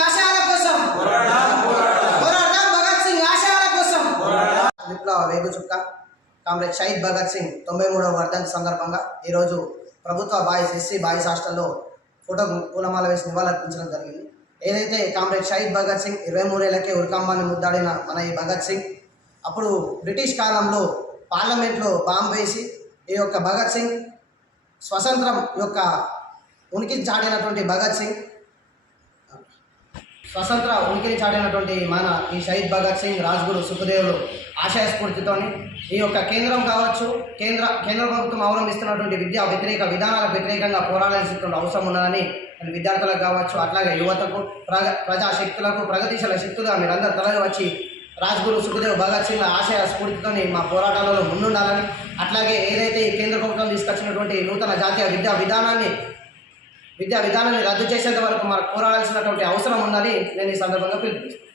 ఆశయాల కోసం. పోరాడదాం భగత్ సింగ్ కోసం. విప్లవ చుక్క కామ్రేడ్ షహీద్ భగత్ సింగ్ తొంభై మూడవ వర్ధంతి సందర్భంగా ఈరోజు ప్రభుత్వ బాయ్స్ ఎస్సీ బాయ్స్ హాస్టల్లో ఫోటోకు పూలమాల వేసి నివాళులర్పించడం జరిగింది. ఏదైతే కామ్రేడ్ షహీద్ భగత్ సింగ్ ఇరవై మూడేళ్ళకే ఉరికమ్మాన్ని ముద్దాడిన మన ఈ భగత్ సింగ్ అప్పుడు బ్రిటిష్ కాలంలో పార్లమెంట్లో బాంబు వేసి ఈ యొక్క భగత్ సింగ్ స్వతంత్రం యొక్క ఉనికి చాటినటువంటి భగత్ సింగ్. స్వతంత్ర ఉనికిని చాటినటువంటి మన ఈ షహీద్ భగత్ సింగ్ రాజ్గురు సుఖదేవులు ఆశయస్ఫూర్తితోని ఈ యొక్క కేంద్రం కావచ్చు కేంద్ర కేంద్ర ప్రభుత్వం అవలంబిస్తున్నటువంటి విద్యా వ్యతిరేక విధానాలకు వ్యతిరేకంగా పోరాడాల్సినటువంటి అవసరం ఉన్నదని విద్యార్థులకు కావచ్చు అట్లాగే యువతకు ప్రజా ప్రజాశక్తులకు ప్రగతిశీల శక్తులుగా మీరందరూ తరలి వచ్చి రాజ్గురు సుఖదేవ్ భగత్ సింగ్ల ఆశయ స్ఫూర్తితోని మా పోరాటాలలో ముందుండాలని అట్లాగే ఏదైతే ఈ కేంద్ర ప్రభుత్వం తీసుకొచ్చినటువంటి నూతన జాతీయ విద్యా విధానాన్ని విద్యా విధానాన్ని రద్దు చేసేంత వరకు మనకు పోరాడాల్సినటువంటి అవసరం ఉందని నేను ఈ సందర్భంగా పిలుపునిస్తాను